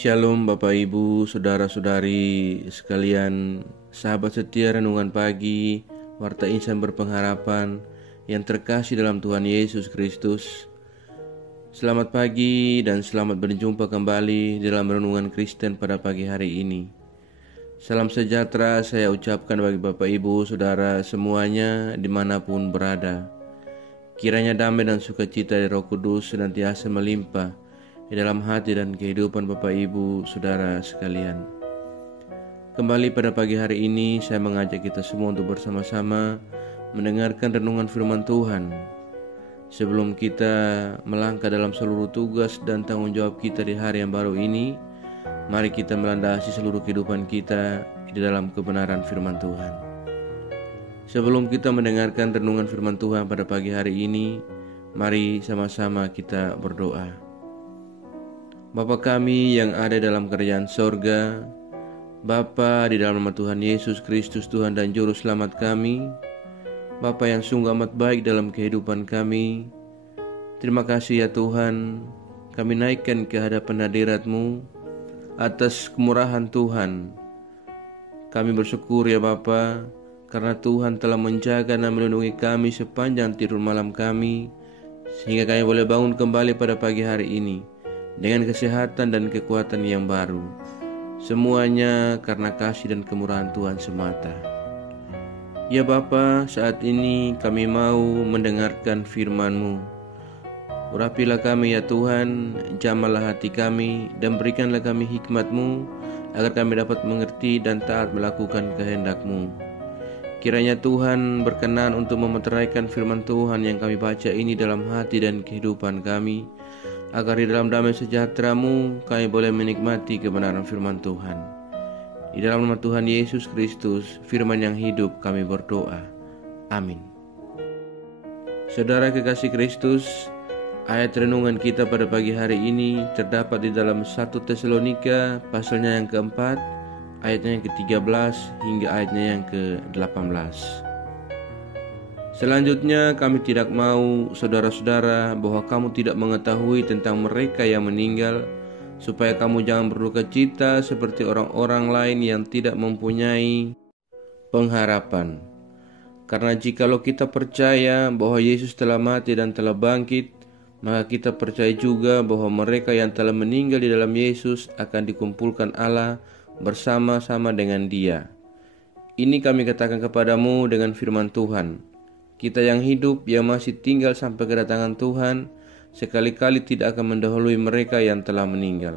Shalom Bapak Ibu, Saudara-saudari sekalian, sahabat setia Renungan Pagi, Warta Insan Berpengharapan yang terkasih dalam Tuhan Yesus Kristus. Selamat pagi dan selamat berjumpa kembali dalam Renungan Kristen pada pagi hari ini. Salam sejahtera saya ucapkan bagi Bapak Ibu, Saudara semuanya dimanapun berada. Kiranya damai dan sukacita dari Roh Kudus senantiasa melimpah di dalam hati dan kehidupan Bapak Ibu Saudara sekalian. Kembali pada pagi hari ini saya mengajak kita semua untuk bersama-sama mendengarkan renungan firman Tuhan. Sebelum kita melangkah dalam seluruh tugas dan tanggung jawab kita di hari yang baru ini, mari kita melandasi seluruh kehidupan kita di dalam kebenaran firman Tuhan. Sebelum kita mendengarkan renungan firman Tuhan pada pagi hari ini, mari sama-sama kita berdoa. Bapa kami yang ada dalam kerajaan sorga, Bapa di dalam nama Tuhan Yesus Kristus, Tuhan dan Juru Selamat kami, Bapa yang sungguh amat baik dalam kehidupan kami, terima kasih ya Tuhan, kami naikkan ke hadapan hadirat-Mu atas kemurahan Tuhan. Kami bersyukur ya Bapa, karena Tuhan telah menjaga dan melindungi kami sepanjang tidur malam kami, sehingga kami boleh bangun kembali pada pagi hari ini dengan kesehatan dan kekuatan yang baru. Semuanya karena kasih dan kemurahan Tuhan semata. Ya Bapa, saat ini kami mau mendengarkan firman-Mu. Urapilah kami ya Tuhan, jamalah hati kami, dan berikanlah kami hikmat-Mu, agar kami dapat mengerti dan taat melakukan kehendak-Mu. Kiranya Tuhan berkenan untuk memeteraikan firman Tuhan yang kami baca ini dalam hati dan kehidupan kami, agar di dalam damai sejahtera-Mu kami boleh menikmati kebenaran firman Tuhan. Di dalam nama Tuhan Yesus Kristus, firman yang hidup, kami berdoa. Amin. Saudara kekasih Kristus, ayat renungan kita pada pagi hari ini terdapat di dalam 1 Tesalonika pasalnya yang keempat, ayatnya yang ke-13 hingga ayatnya yang ke-18. Selanjutnya kami tidak mau saudara-saudara bahwa kamu tidak mengetahui tentang mereka yang meninggal, supaya kamu jangan berduka cita seperti orang-orang lain yang tidak mempunyai pengharapan. Karena jikalau kita percaya bahwa Yesus telah mati dan telah bangkit, maka kita percaya juga bahwa mereka yang telah meninggal di dalam Yesus akan dikumpulkan Allah bersama-sama dengan Dia. Ini kami katakan kepadamu dengan firman Tuhan. Kita yang hidup, yang masih tinggal sampai kedatangan Tuhan, sekali-kali tidak akan mendahului mereka yang telah meninggal.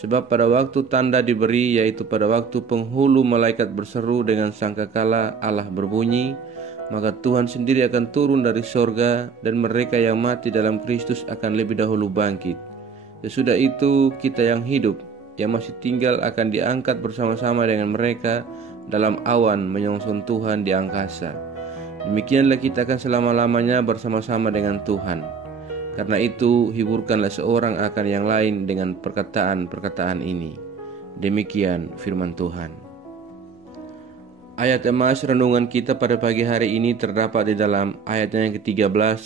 Sebab pada waktu tanda diberi, yaitu pada waktu penghulu malaikat berseru dengan sangkakala Allah berbunyi, maka Tuhan sendiri akan turun dari sorga, dan mereka yang mati dalam Kristus akan lebih dahulu bangkit. Sesudah itu kita yang hidup, yang masih tinggal akan diangkat bersama-sama dengan mereka dalam awan menyongsong Tuhan di angkasa. Demikianlah kita akan selama-lamanya bersama-sama dengan Tuhan. Karena itu hiburkanlah seorang akan yang lain dengan perkataan-perkataan ini. Demikian firman Tuhan. Ayat emas renungan kita pada pagi hari ini terdapat di dalam ayatnya yang ke-13.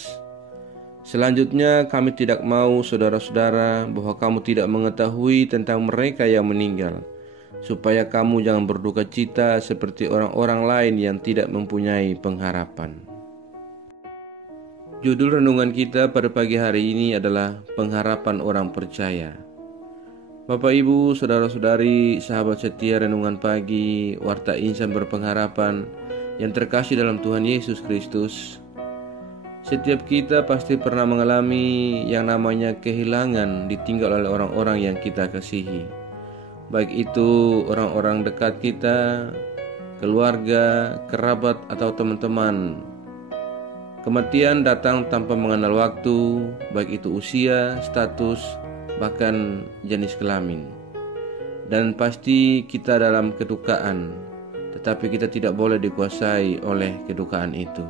Selanjutnya kami tidak mau saudara-saudara bahwa kamu tidak mengetahui tentang mereka yang meninggal, supaya kamu jangan berduka cita seperti orang-orang lain yang tidak mempunyai pengharapan. Judul renungan kita pada pagi hari ini adalah pengharapan orang percaya. Bapak Ibu, saudara-saudari, sahabat setia Renungan Pagi, Warta Insan Berpengharapan yang terkasih dalam Tuhan Yesus Kristus. Setiap kita pasti pernah mengalami yang namanya kehilangan ditinggal oleh orang-orang yang kita kasihi. Baik itu orang-orang dekat kita, keluarga, kerabat, atau teman-teman. Kematian datang tanpa mengenal waktu, baik itu usia, status, bahkan jenis kelamin. Dan pasti kita dalam kedukaan, tetapi kita tidak boleh dikuasai oleh kedukaan itu.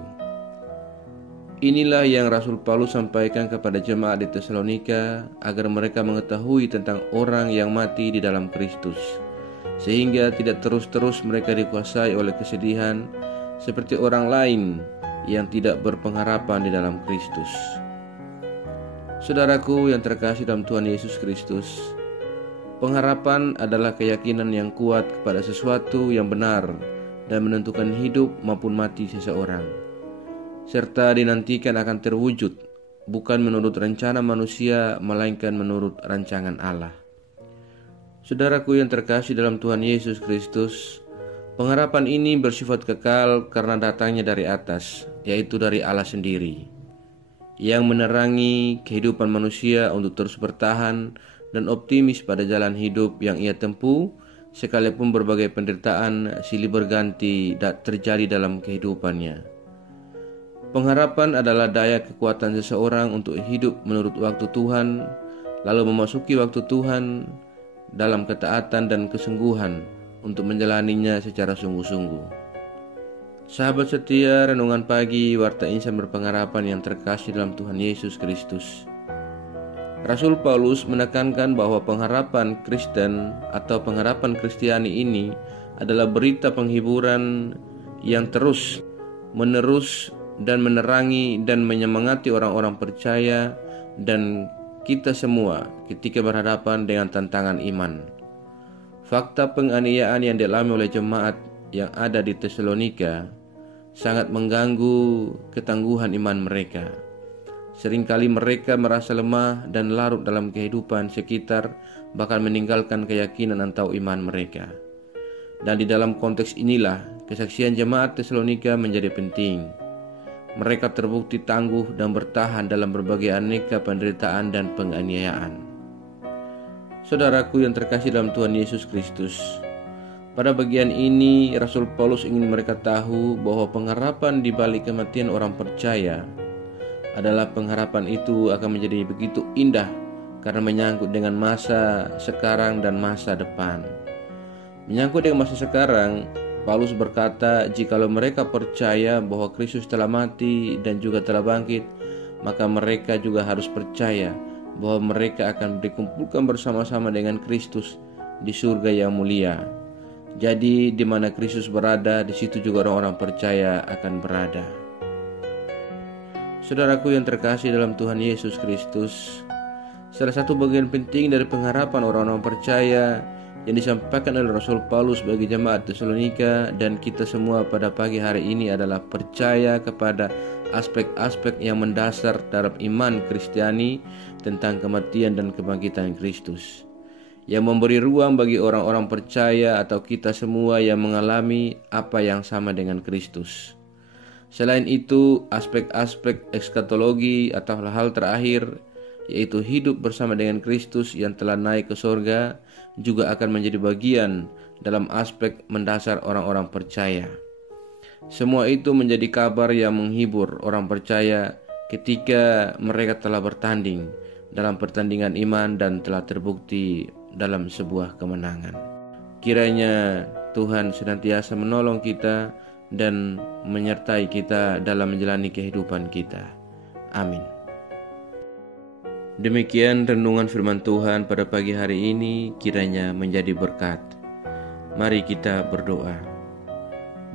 Inilah yang Rasul Paulus sampaikan kepada jemaat di Tesalonika agar mereka mengetahui tentang orang yang mati di dalam Kristus, sehingga tidak terus-terus mereka dikuasai oleh kesedihan seperti orang lain yang tidak berpengharapan di dalam Kristus. Saudaraku yang terkasih dalam Tuhan Yesus Kristus, Pengharapan adalah keyakinan yang kuat kepada sesuatu yang benar dan menentukan hidup maupun mati seseorang, serta dinantikan akan terwujud, bukan menurut rencana manusia, melainkan menurut rancangan Allah. Saudaraku yang terkasih dalam Tuhan Yesus Kristus, pengharapan ini bersifat kekal karena datangnya dari atas, yaitu dari Allah sendiri, yang menerangi kehidupan manusia untuk terus bertahan dan optimis pada jalan hidup yang ia tempuh, sekalipun berbagai penderitaan silih berganti terjadi dalam kehidupannya. Pengharapan adalah daya kekuatan seseorang untuk hidup menurut waktu Tuhan, lalu memasuki waktu Tuhan dalam ketaatan dan kesungguhan untuk menjalaninya secara sungguh-sungguh. Sahabat setia, renungan pagi Warta Insan Berpengharapan yang terkasih dalam Tuhan Yesus Kristus. Rasul Paulus menekankan bahwa pengharapan Kristen atau pengharapan Kristiani ini adalah berita penghiburan yang terus menerus dan menerangi dan menyemangati orang-orang percaya dan kita semua ketika berhadapan dengan tantangan iman. Fakta penganiayaan yang dialami oleh jemaat yang ada di Tesalonika sangat mengganggu ketangguhan iman mereka. Seringkali mereka merasa lemah dan larut dalam kehidupan sekitar, bahkan meninggalkan keyakinan atau iman mereka. Dan di dalam konteks inilah kesaksian jemaat Tesalonika menjadi penting. Mereka terbukti tangguh dan bertahan dalam berbagai aneka penderitaan dan penganiayaan. Saudaraku yang terkasih dalam Tuhan Yesus Kristus, pada bagian ini Rasul Paulus ingin mereka tahu bahwa pengharapan di balik kematian orang percaya adalah pengharapan itu akan menjadi begitu indah karena menyangkut dengan masa sekarang dan masa depan. Menyangkut dengan masa sekarang, Paulus berkata, jikalau mereka percaya bahwa Kristus telah mati dan juga telah bangkit, maka mereka juga harus percaya bahwa mereka akan dikumpulkan bersama-sama dengan Kristus di surga yang mulia. Jadi di mana Kristus berada, di situ juga orang-orang percaya akan berada. Saudaraku yang terkasih dalam Tuhan Yesus Kristus, salah satu bagian penting dari pengharapan orang-orang percaya yang disampaikan oleh Rasul Paulus bagi jemaat Tesalonika dan kita semua pada pagi hari ini adalah percaya kepada aspek-aspek yang mendasar dalam iman Kristiani tentang kematian dan kebangkitan Kristus, yang memberi ruang bagi orang-orang percaya atau kita semua yang mengalami apa yang sama dengan Kristus. Selain itu, aspek-aspek eskatologi atau hal-hal terakhir, yaitu hidup bersama dengan Kristus yang telah naik ke surga, juga akan menjadi bagian dalam aspek mendasar orang-orang percaya. Semua itu menjadi kabar yang menghibur orang percaya ketika mereka telah bertanding dalam pertandingan iman dan telah terbukti dalam sebuah kemenangan. Kiranya Tuhan senantiasa menolong kita dan menyertai kita dalam menjalani kehidupan kita. Amin. Demikian renungan firman Tuhan pada pagi hari ini, kiranya menjadi berkat. Mari kita berdoa.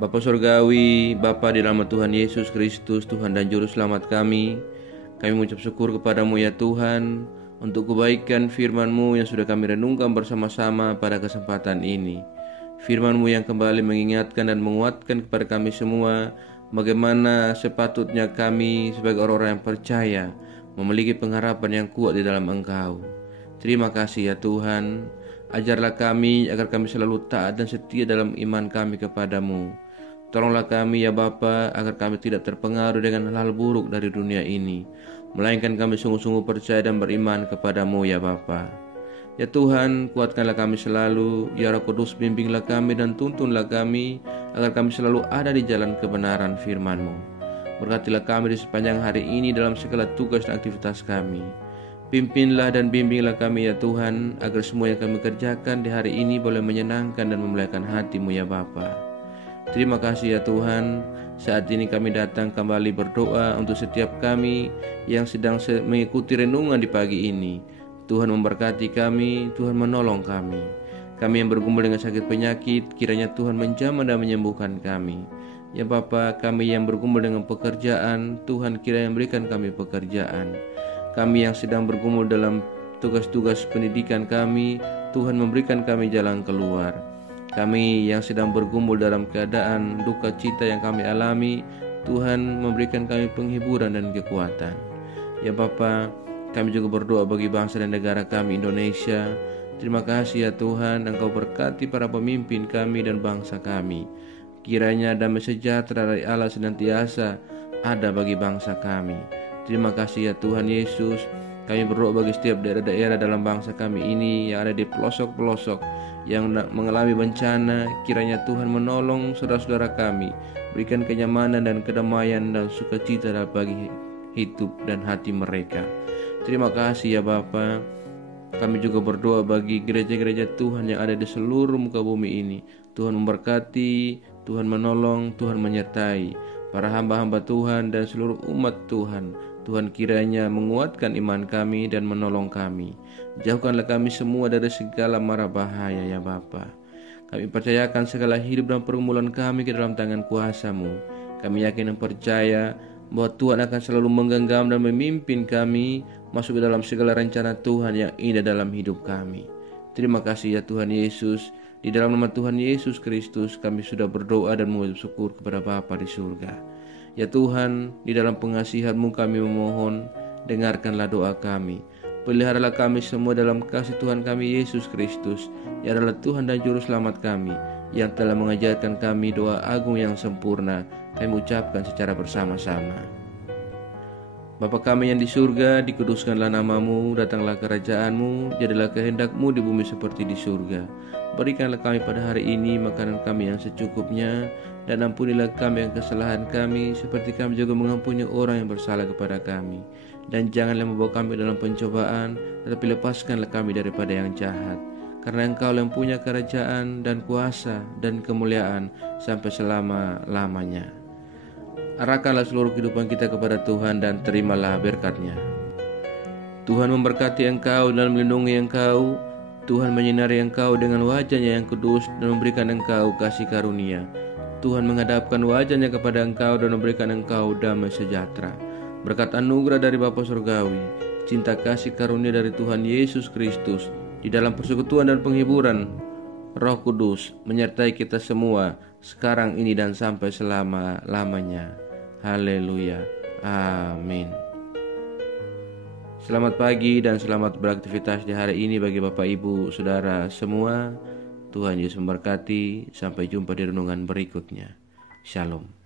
Bapa Surgawi, Bapa di nama Tuhan Yesus Kristus, Tuhan dan Juru Selamat kami mengucap syukur kepadamu ya Tuhan, untuk kebaikan firman-Mu yang sudah kami renungkan bersama-sama pada kesempatan ini. Firman-Mu yang kembali mengingatkan dan menguatkan kepada kami semua bagaimana sepatutnya kami sebagai orang-orang yang percaya memiliki pengharapan yang kuat di dalam Engkau. Terima kasih ya Tuhan. Ajarlah kami agar kami selalu taat dan setia dalam iman kami kepadamu. Tolonglah kami ya Bapa agar kami tidak terpengaruh dengan hal-hal buruk dari dunia ini, melainkan kami sungguh-sungguh percaya dan beriman kepadamu ya Bapa. Ya Tuhan, kuatkanlah kami selalu, ya Roh Kudus bimbinglah kami dan tuntunlah kami agar kami selalu ada di jalan kebenaran firman-Mu. Berkatilah kami di sepanjang hari ini dalam segala tugas dan aktivitas kami. Pimpinlah dan bimbinglah kami ya Tuhan, agar semua yang kami kerjakan di hari ini boleh menyenangkan dan memuliakan hati-Mu ya Bapa. Terima kasih ya Tuhan. Saat ini kami datang kembali berdoa untuk setiap kami yang sedang mengikuti renungan di pagi ini. Tuhan memberkati kami, Tuhan menolong kami. Kami yang bergumul dengan sakit penyakit, kiranya Tuhan menjamah dan menyembuhkan kami. Ya Bapa, kami yang bergumul dengan pekerjaan, Tuhan kiranya berikan kami pekerjaan. Kami yang sedang bergumul dalam tugas-tugas pendidikan kami, Tuhan memberikan kami jalan keluar. Kami yang sedang bergumul dalam keadaan duka cita yang kami alami, Tuhan memberikan kami penghiburan dan kekuatan. Ya Bapa, kami juga berdoa bagi bangsa dan negara kami Indonesia. Terima kasih ya Tuhan, Engkau berkati para pemimpin kami dan bangsa kami. Kiranya damai sejahtera dari Allah senantiasa ada bagi bangsa kami. Terima kasih ya Tuhan Yesus. Kami berdoa bagi setiap daerah-daerah dalam bangsa kami ini yang ada di pelosok-pelosok yang mengalami bencana. Kiranya Tuhan menolong saudara-saudara kami, berikan kenyamanan dan kedamaian dan sukacita bagi hidup dan hati mereka. Terima kasih ya Bapa. Kami juga berdoa bagi gereja-gereja Tuhan yang ada di seluruh muka bumi ini. Tuhan memberkati, Tuhan menolong, Tuhan menyertai para hamba-hamba Tuhan dan seluruh umat Tuhan. Tuhan kiranya menguatkan iman kami dan menolong kami. Jauhkanlah kami semua dari segala mara bahaya ya Bapa. Kami percayakan segala hidup dan pergumulan kami ke dalam tangan kuasa-Mu. Kami yakin dan percaya bahwa Tuhan akan selalu menggenggam dan memimpin kami masuk ke dalam segala rencana Tuhan yang indah dalam hidup kami. Terima kasih ya Tuhan Yesus. Di dalam nama Tuhan Yesus Kristus kami sudah berdoa dan mengucap syukur kepada Bapa di surga. Ya Tuhan, di dalam pengasihan-Mu kami memohon, dengarkanlah doa kami. Peliharalah kami semua dalam kasih Tuhan kami Yesus Kristus, yang adalah Tuhan dan Juru Selamat kami, yang telah mengajarkan kami doa agung yang sempurna. Kami ucapkan secara bersama-sama. Bapa kami yang di surga, dikuduskanlah nama-Mu, datanglah kerajaan-Mu, jadilah kehendak-Mu di bumi seperti di surga. Berikanlah kami pada hari ini makanan kami yang secukupnya, dan ampunilah kami yang kesalahan kami, seperti kami juga mengampuni orang yang bersalah kepada kami. Dan janganlah membawa kami dalam pencobaan, tetapi lepaskanlah kami daripada yang jahat. Karena Engkau yang punya kerajaan dan kuasa dan kemuliaan sampai selama-lamanya. Arahkanlah seluruh kehidupan kita kepada Tuhan dan terimalah berkat-Nya. Tuhan memberkati engkau dan melindungi engkau. Tuhan menyinari engkau dengan wajah-Nya yang kudus dan memberikan engkau kasih karunia. Tuhan menghadapkan wajah-Nya kepada engkau dan memberikan engkau damai sejahtera. Berkat anugerah dari Bapa Surgawi, cinta kasih karunia dari Tuhan Yesus Kristus, di dalam persekutuan dan penghiburan Roh Kudus menyertai kita semua sekarang ini dan sampai selama-lamanya. Haleluya. Amin. Selamat pagi dan selamat beraktivitas di hari ini bagi Bapak Ibu Saudara semua. Tuhan Yesus memberkati. Sampai jumpa di renungan berikutnya. Shalom.